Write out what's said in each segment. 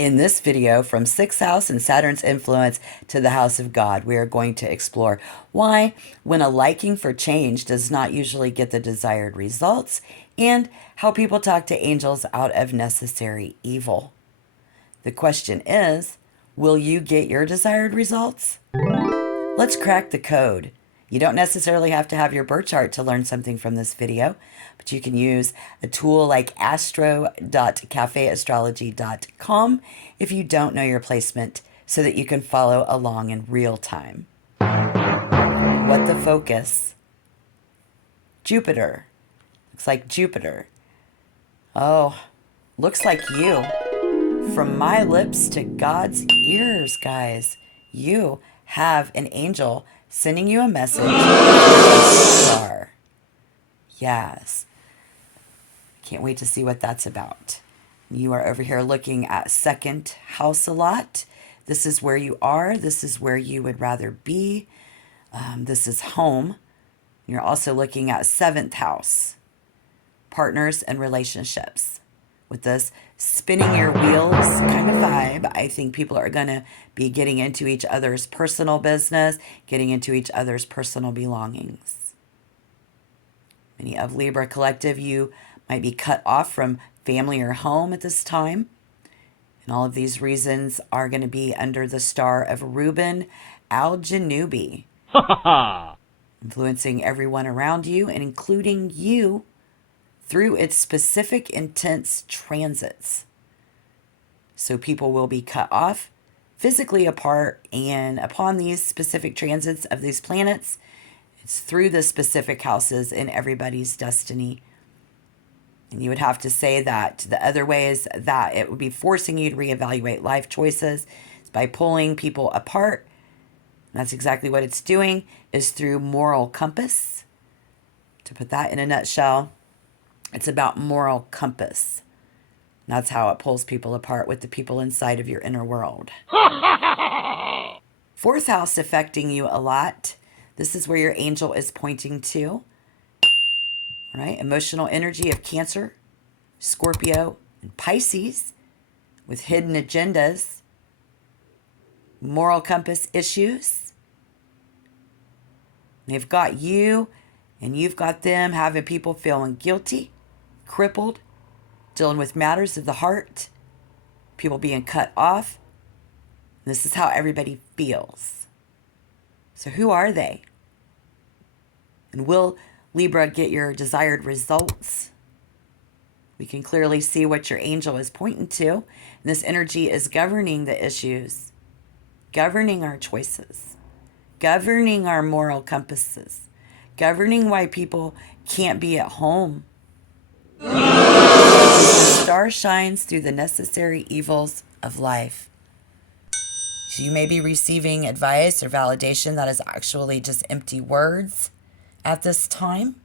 In this video, from sixth house and Saturn's influence to the house of God, we are going to explore why, when a liking for change does not usually get the desired results, and how people talk to angels out of necessary evil. The question is, will you get your desired results? Let's crack the code. You don't necessarily have to have your birth chart to learn something from this video, but you can use a tool like astro.cafeastrology.com if you don't know your placement so that you can follow along in real time. What the focus? Jupiter. Looks like Jupiter. Oh, looks like you. From my lips to God's ears, guys. You have an angel sending you a message from a star. Yes. Can't wait to see what that's about. You are over here looking at second house a lot. This is where you are. This is where you would rather be. This is home. You're also looking at seventh house, partners and relationships. With this spinning your wheels kind of vibe, I think people are going to be getting into each other's personal business, getting into each other's personal belongings. Many of Libra collective, you might be cut off from family or home at this time. And all of these reasons are going to be under the star of Reuben al-Janubi, influencing everyone around you and including you through its specific intense transits. So people will be cut off, physically apart, and upon these specific transits of these planets, it's through the specific houses in everybody's destiny. And you would have to say that the other way is that it would be forcing you to reevaluate life choices by pulling people apart. And that's exactly what it's doing, is through moral compass. To put that in a nutshell, it's about moral compass. That's how it pulls people apart, with the people inside of your inner world. Fourth house affecting you a lot. This is where your angel is pointing to. All right, emotional energy of Cancer, Scorpio, and Pisces with hidden agendas, moral compass issues. They've got you and you've got them, having people feeling guilty, crippled, dealing with matters of the heart, people being cut off. This is how everybody feels. So who are they? And will Libra get your desired results? We can clearly see what your angel is pointing to. And this energy is governing the issues, governing our choices, governing our moral compasses, governing why people can't be at home. The star shines through the necessary evils of life. So you may be receiving advice or validation that is actually just empty words at this time.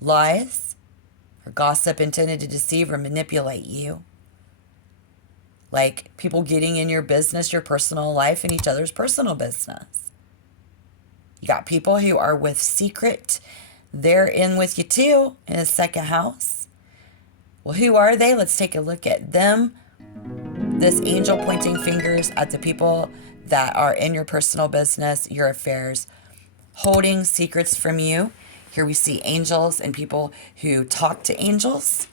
Lies or gossip intended to deceive or manipulate you. Like people getting in your business, your personal life, and each other's personal business. You got people who are with secret. They're in with you too in the second house. Well, who are they? Let's take a look at them. This angel pointing fingers at the people that are in your personal business, your affairs, holding secrets from you. Here we see angels and people who talk to angels.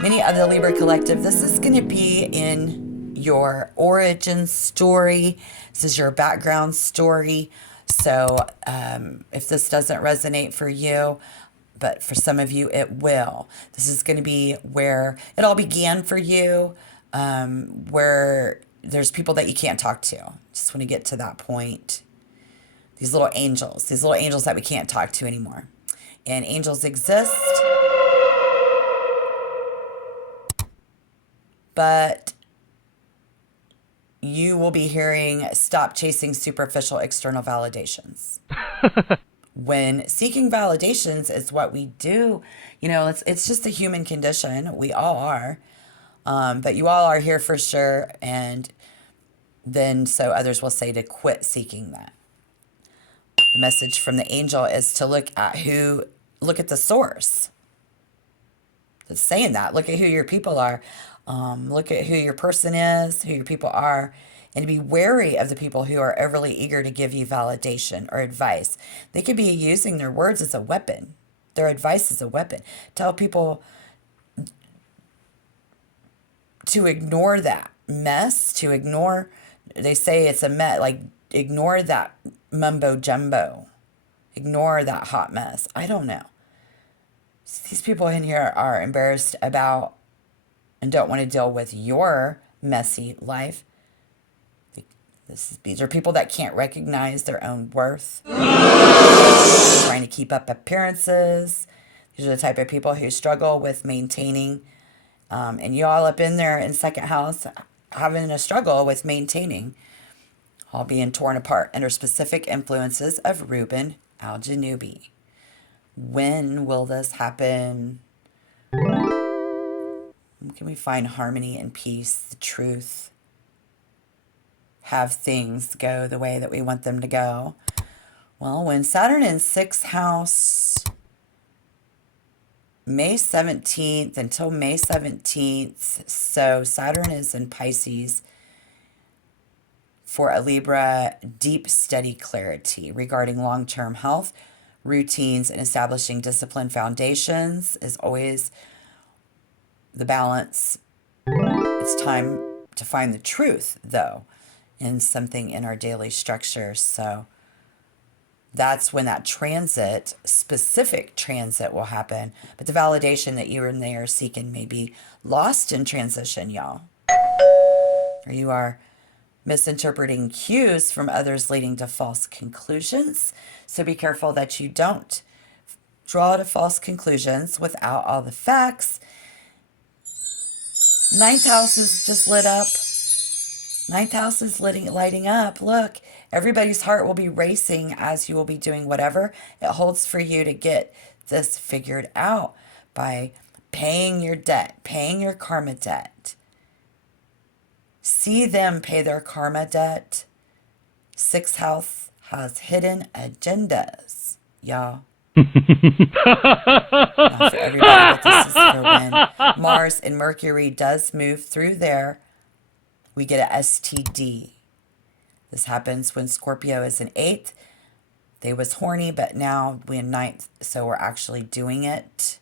Many of the Libra collective, this is going to be in your origin story. This is your background story. So if this doesn't resonate for you, but for some of you it will. This is going to be where it all began for you, where there's people that you can't talk to. Just want to get to that point. These little angels that we can't talk to anymore. And angels exist, but you will be hearing, stop chasing superficial external validations. When seeking validations is what we do, it's just a human condition. We all are. But you all are here for sure. And then so others will say to quit seeking that. The message from the angel is to look at the source that's saying that. Look at who your people are. Look at who your person is, who your people are, and be wary of the people who are overly eager to give you validation or advice. They could be using their words as a weapon, their advice as a weapon. Tell people to ignore that mess, to ignore, they say it's a mess, like ignore that mumbo jumbo, ignore that hot mess. I don't know. These people in here are embarrassed about and don't want to deal with your messy life. These are people that can't recognize their own worth, trying to keep up appearances. These are the type of people who struggle with maintaining, and you all up in there in second house having a struggle with maintaining, all being torn apart under specific influences of Ruben Al-Janubi. When will this happen? Can we find harmony and peace, the truth? Have things go the way that we want them to go? Well, when Saturn in 6th house, May 17th until May 17th, so Saturn is in Pisces for a Libra, deep, steady clarity regarding long-term health, routines, and establishing disciplined foundations is always the balance. It's time to find the truth, though, in something in our daily structure. So that's when that transit, specific transit, will happen. But the validation that you and they are seeking may be lost in transition, y'all. Or you are misinterpreting cues from others, leading to false conclusions. So be careful that you don't draw to false conclusions without all the facts. 9th house is just lit up. 9th house is lighting up. Look, everybody's heart will be racing as you will be doing whatever it holds for you to get this figured out by paying your debt, paying your karma debt. See them pay their karma debt. 6th house has hidden agendas, y'all. Not for everybody, but this is for when Mars and Mercury does move through there. We get a STD. This happens when Scorpio is in 8th. They was horny, but now we're in 9th, so we're actually doing it.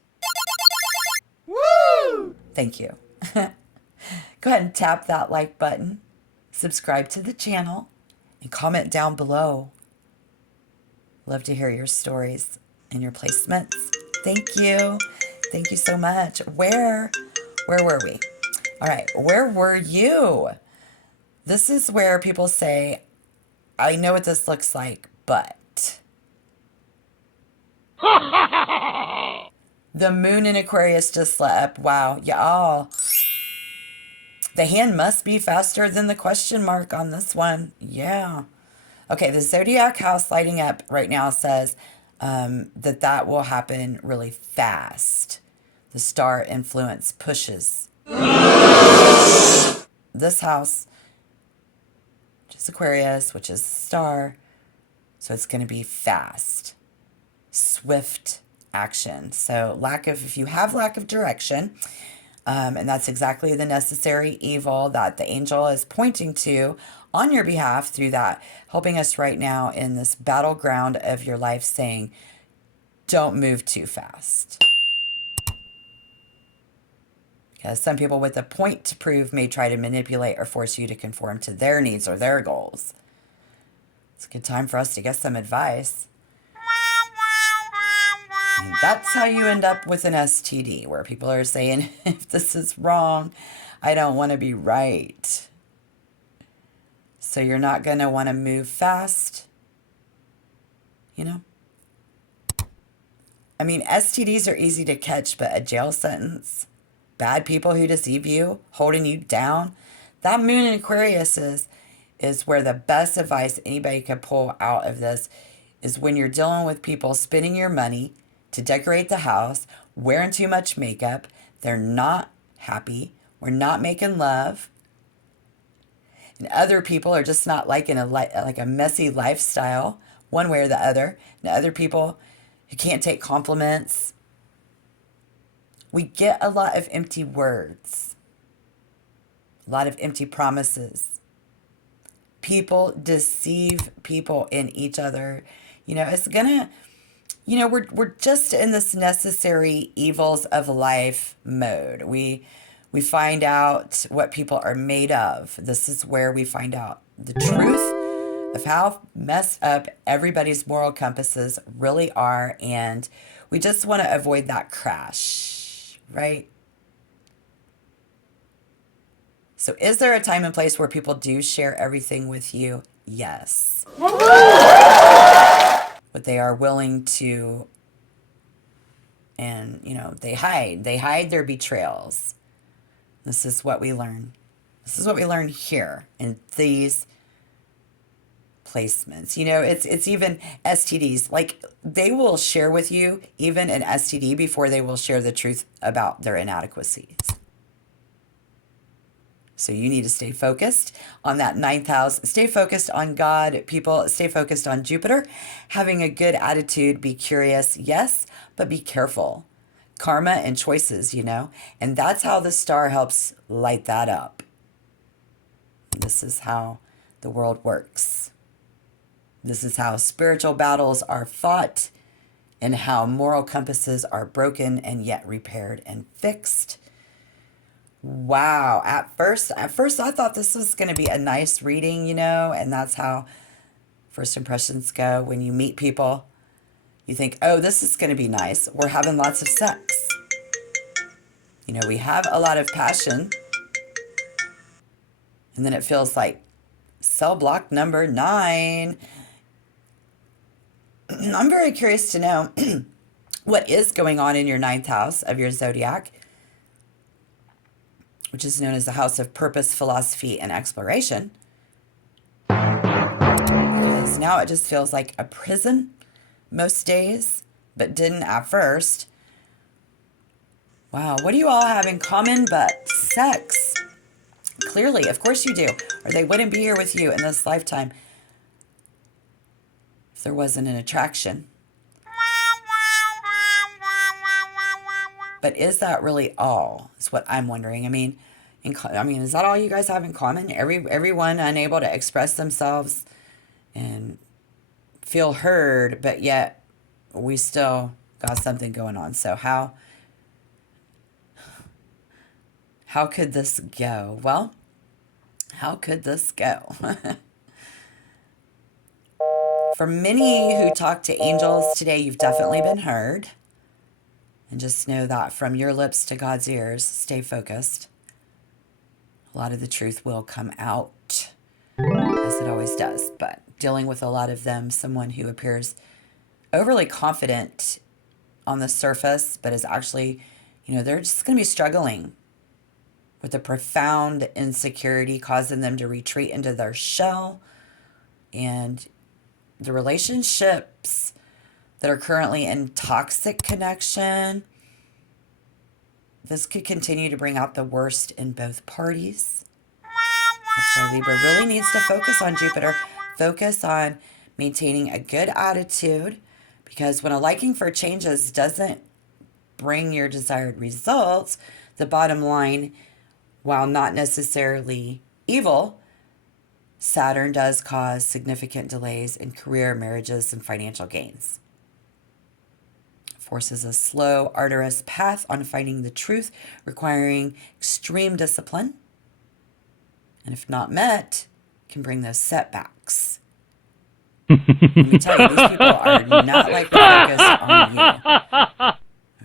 Woo! Thank you. Go ahead and tap that like button, subscribe to the channel, and comment down below. Love to hear your stories and your placements. Thank you. Thank you so much. Where were we? All right, where were you? This is where people say, I know what this looks like, but. The moon in Aquarius just lit up. Wow, y'all. The hand must be faster than the question mark on this one. Yeah. Okay, the zodiac house lighting up right now says that will happen really fast. The star influence pushes this house, which is Aquarius, which is the star. So it's going to be fast, swift action. So if you have lack of direction, and that's exactly the necessary evil that the angel is pointing to on your behalf through that, helping us right now in this battleground of your life, saying, don't move too fast. Because some people with a point to prove may try to manipulate or force you to conform to their needs or their goals. It's a good time for us to get some advice. And that's how you end up with an STD, where people are saying, if this is wrong, I don't want to be right. So you're not going to want to move fast. You know? I mean, STDs are easy to catch, but a jail sentence, bad people who deceive you, holding you down, that moon in Aquarius is where the best advice anybody could pull out of this is when you're dealing with people spending your money to decorate the house, wearing too much makeup, they're not happy, we're not making love, and other people are just not liking a messy lifestyle, one way or the other, and other people who can't take compliments. We get a lot of empty words. A lot of empty promises. People deceive people in each other. It's gonna, we're just in this necessary evils of life mode. We find out what people are made of. This is where we find out the truth of how messed up everybody's moral compasses really are, and we just want to avoid that crash, right? So is there a time and place where people do share everything with you? Yes. But they are willing to, and they hide their betrayals. This is what we learn. This is what we learn here in these placements. It's even STDs. Like, they will share with you even an STD before they will share the truth about their inadequacies. So you need to stay focused on that ninth house. Stay focused on God, people. Stay focused on Jupiter. Having a good attitude. Be curious, yes, but be careful. Karma and choices, and that's how the star helps light that up. This is how the world works. This is how spiritual battles are fought, and how moral compasses are broken and yet repaired and fixed. Wow. At first I thought this was going to be a nice reading, and that's how first impressions go. When you meet people, you think, oh, this is going to be nice. We're having lots of sex. We have a lot of passion. And then it feels like cell block number 9. I'm very curious to know what is going on in your ninth house of your zodiac, which is known as the house of purpose, philosophy, and exploration. Because now it just feels like a prison most days, but didn't at first. Wow, what do you all have in common but sex? Clearly, of course you do, or they wouldn't be here with you in this lifetime if there wasn't an attraction. But is that really all? Is what I'm wondering. Is that all you guys have in common? Everyone unable to express themselves and feel heard, but yet we still got something going on. So how could this go? Well, how could this go? For many who talk to angels today, you've definitely been heard. And just know that from your lips to God's ears, stay focused. A lot of the truth will come out, as it always does. But dealing with a lot of them, someone who appears overly confident on the surface, but is actually, they're just going to be struggling with a profound insecurity causing them to retreat into their shell. And the relationships that are currently in toxic connection, this could continue to bring out the worst in both parties. That's why Libra really needs to focus on Jupiter. Focus on maintaining a good attitude, because when a liking for changes doesn't bring your desired results, the bottom line, while not necessarily evil, Saturn does cause significant delays in career, marriages, and financial gains. Forces a slow, arduous path on finding the truth, requiring extreme discipline. And if not met, can bring those setbacks. Let me tell you, these people are not likely focused on you.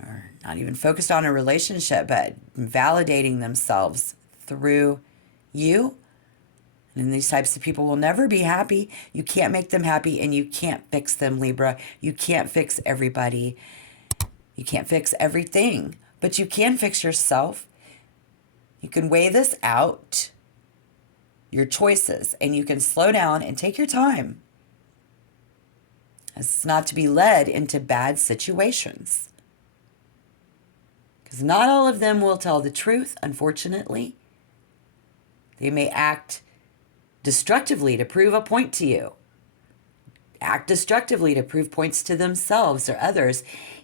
Or not even focused on a relationship, but validating themselves through you. And these types of people will never be happy. You can't make them happy, and you can't fix them, Libra. You can't fix everybody. You can't fix everything, but you can fix yourself. You can weigh this out, your choices, and you can slow down and take your time. It's not to be led into bad situations, because not all of them will tell the truth, unfortunately. They may act destructively to prove a point to you. Act destructively to prove points to themselves or others,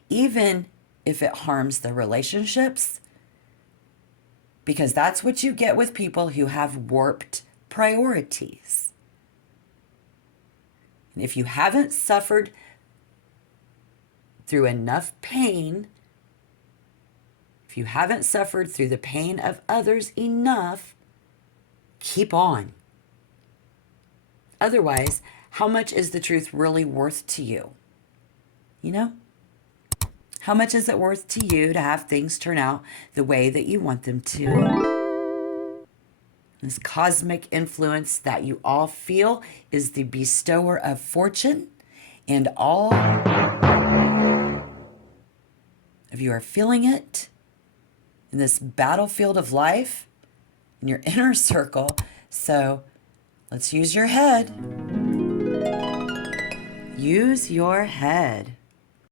even if it harms the relationships. because that's what you get with people who have warped priorities. And if you haven't suffered through enough pain, if you haven't suffered through the pain of others enough, keep on. Otherwise, how much is the truth really worth to you? You know? How much is it worth to you to have things turn out the way that you want them to? This cosmic influence that you all feel is the bestower of fortune, and all of you are feeling it in this battlefield of life, in your inner circle. So let's use your head. Use your head.